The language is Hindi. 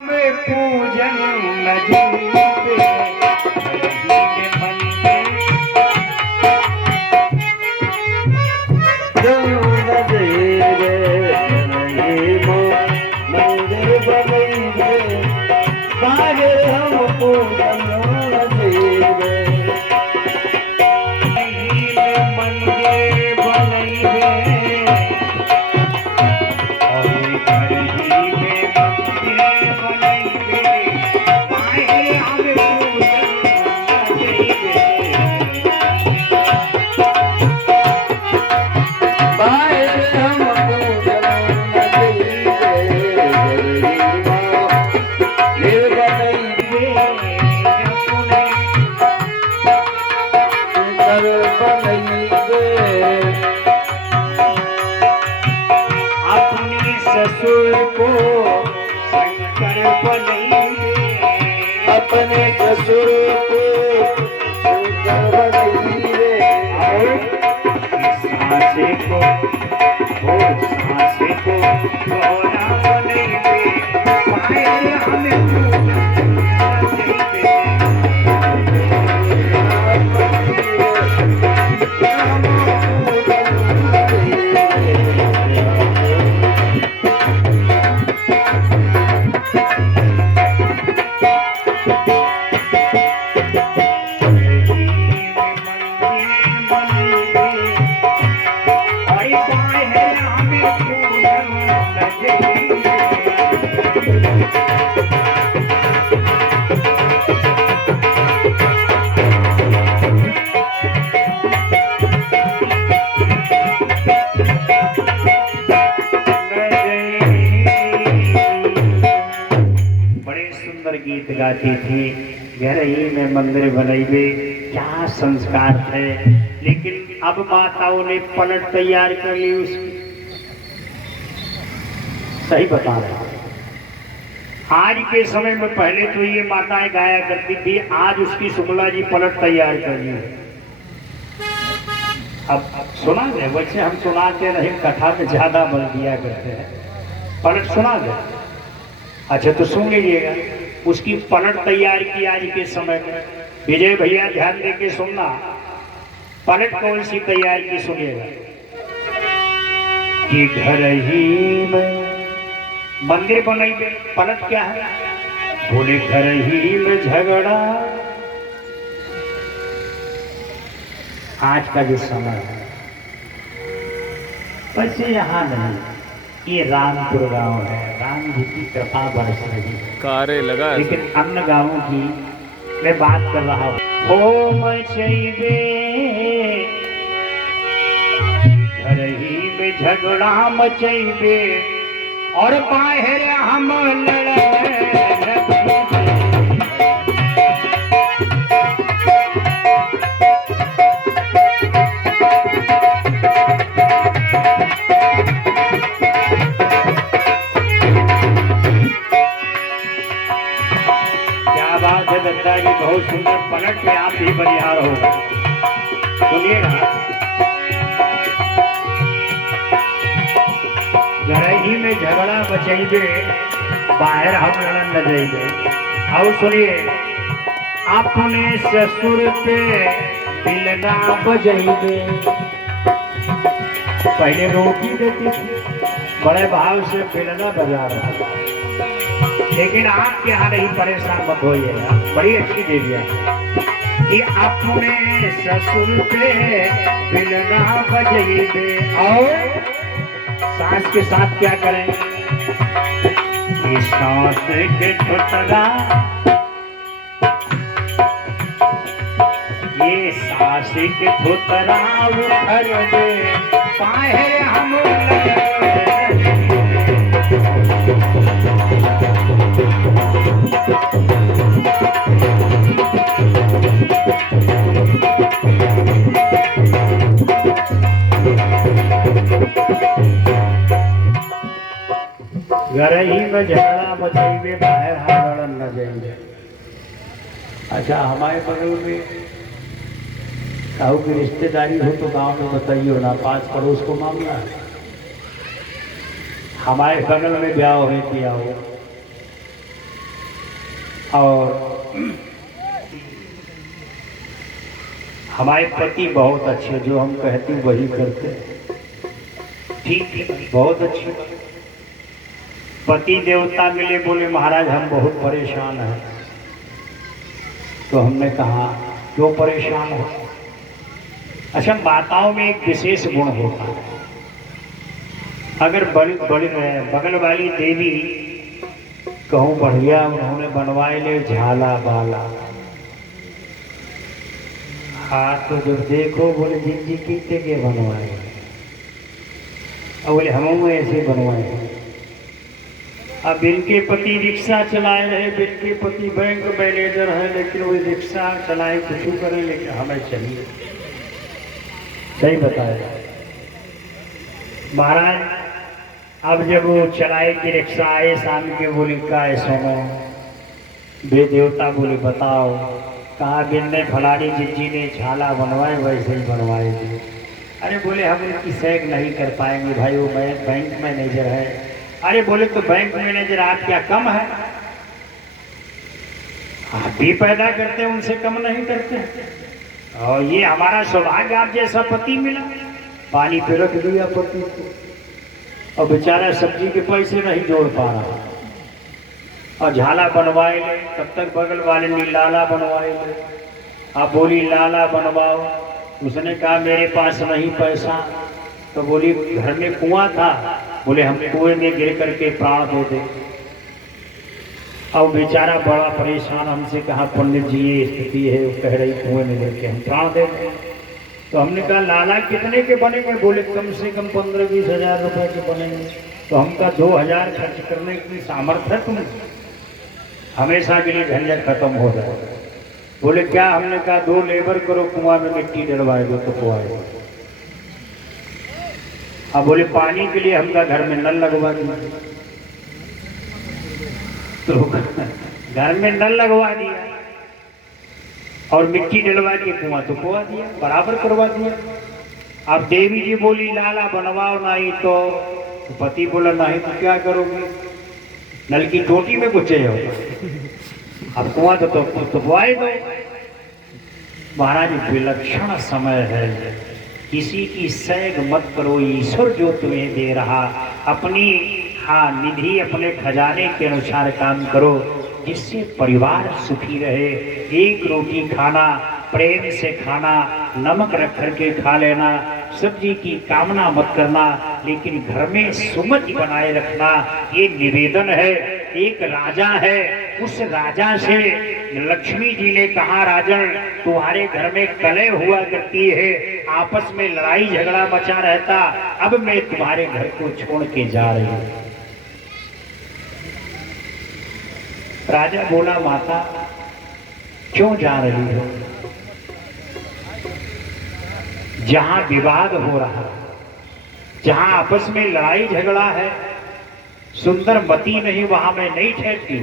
में पूजन नदी पे में मंदिर मंदिर बनेंगे बागे हम पूजन नदी में मंदिर बनेंगे ससुर को शंकर बनेंगे अपने ससुर को शंकर बनेंगे सासे को सोना बनेंगे पायल हमें गीत गाती थी। घर ही में मंदिर बनैबे, क्या संस्कार थे। लेकिन अब माताओं ने पलट तैयार कर ली उसकी। सही बता रहे आज के समय में, पहले तो ये माताएं गाया करती थी, आज उसकी शुक्ला जी पलट तैयार कर ली। अब सुना गए, वैसे हम सुनाते नहीं, कथा में ज्यादा बल दिया करते हैं। पलट सुना गए? अच्छा तो सुन लीजिएगा। उसकी पलट तैयार की आज के समय में। विजय भैया ध्यान दे के सुनना, पलट कौन सी तैयार की सुनिएगा। कि घर ही में मंदिर बनाइए, पलट क्या है? बोले घर ही में झगड़ा। आज का जो समय है वैसे यहाँ नहीं, ये रामपुर गांव है, राम जी की कृपा बरस रही है। कारे लगा, लेकिन अन्य गांवों की मैं बात कर रहा हूँ। हो मचैबे घर ही में झगड़ा मचैबे और बाहर हम दत्ताजी बहुत सुंदर पलट में आप ही बनिहार होगा। सुनिएगा, घर ही में झगड़ा बचैबे बाहर हम लड़न न जाइबे। और सुनिए, अपने ससुर पे बिलना बजैबे। पहले रोटी देती थी, बड़े भाव से बिलना बजा रहा था। लेकिन आपके यहाँ नहीं, परेशान मत होइएगा, बड़ी अच्छी देवी है कि अपने ससुर पे बिलना बजैबे और सास के साथ क्या करें? कि सास के ठुटरा, ये सास के ठुटरा उखड़ दे पाए हम घर ही में झगड़ा मचैबे बाहर हम लड़न न जाइए। अच्छा, हमारे बगल में कहूँ की रिश्तेदारी हो तो गांव में बताइए ना, पास पड़ोस को मामला है। हमारे बगल में ब्याह हो किया हो, और हमारे पति बहुत अच्छे, जो हम कहते हैं वही करते हैं। ठीक है, बहुत अच्छी पति देवता मिले, बोले महाराज हम बहुत परेशान हैं। तो हमने कहा क्यों परेशान हो? अच्छा, माताओं में एक विशेष गुण होता है। अगर बगल वाली देवी कहूँ बढ़िया उन्होंने बनवाए ले झाला बाला, हाँ तो जब देखो बोले जी कितने के बनवाए, और बोले हम ऐसे बनवाए। अब इनके पति रिक्शा चलाए रहे, इनके पति बैंक मैनेजर है, लेकिन वो रिक्शा चलाए कुछ करें, लेकिन हमें चाहिए। सही बताया महाराज। अब जब वो चलाए कि रिक्शा आए शाम के, बोले का है सोनो बे देवता, बोले बताओ। कहा बिन्ने फलानी जी ने झाला बनवाए वैसे ही बनवाए थे। अरे बोले हम उनकी सैग नहीं कर पाएंगे भाई, वो बैंक मैनेजर है। अरे बोले तो बैंक मैनेजर आप क्या कम है? आप भी पैदा करते हैं, उनसे कम नहीं करते। और ये हमारा सौभाग्य आप जैसा पति मिला। पानी पे रख दिया पति को, और बेचारा सब्जी के पैसे नहीं जोड़ पा रहा, और झाला बनवाए ले। तब तक बगल वाले ने लाला बनवाए ले। आप बोली लाला बनवाओ, उसने कहा मेरे पास नहीं पैसा। तो बोली घर में कुआं था, बोले हम कुएं में गिर करके प्राण दे दे। और बेचारा बड़ा परेशान, हमसे कहा पंडित जी ये स्थिति है, वो कह रही कुएं में गिर के हम प्राण दे दें। तो हमने कहा लाला कितने के बनेंगे? बोले कम से कम 15-20 हजार रुपए के बनेंगे। तो हम कहा 2000 खर्च करने की सामर्थ्य है तुम्हें? हमेशा के लिए झंझट खत्म हो जाए। बोले क्या? हमने कहा 2 लेबर करो, कुआं में मिट्टी डलवाए दो तो कुआए। अब बोले पानी के लिए हमका घर में नल लगवा दिया। तो घर में नल लगवा दिया और मिट्टी डलवा के कुआं तो कुआ दिया, बराबर करवा दिया। अब देवी जी बोली लाला बनवाओ, नहीं तो पति बोला नहीं तो क्या करोगे? नल की टोटी में घुसे हो, अब कुआं तो बुआई दो। महाराज विलक्षण समय है, किसी की सैग मत करो। ईश्वर जो तुम्हें दे रहा, अपनी निधि अपने खजाने के अनुसार काम करो, जिससे परिवार सुखी रहे। एक रोटी खाना, प्रेम से खाना, नमक रख करके खा लेना, सब्जी की कामना मत करना, लेकिन घर में सुमति बनाए रखना, ये निवेदन है। एक राजा है, उस राजा से लक्ष्मी जी ने कहा राजन तुम्हारे घर में कलह हुआ करती है, आपस में लड़ाई झगड़ा मचा रहता, अब मैं तुम्हारे घर को छोड़ के जा रही हूँ। राजा बोला माता क्यों जा रही हो? जहां विवाद हो रहा, जहां आपस में लड़ाई झगड़ा है, सुंदर मती नहीं, वहां मैं नहीं ठहरती।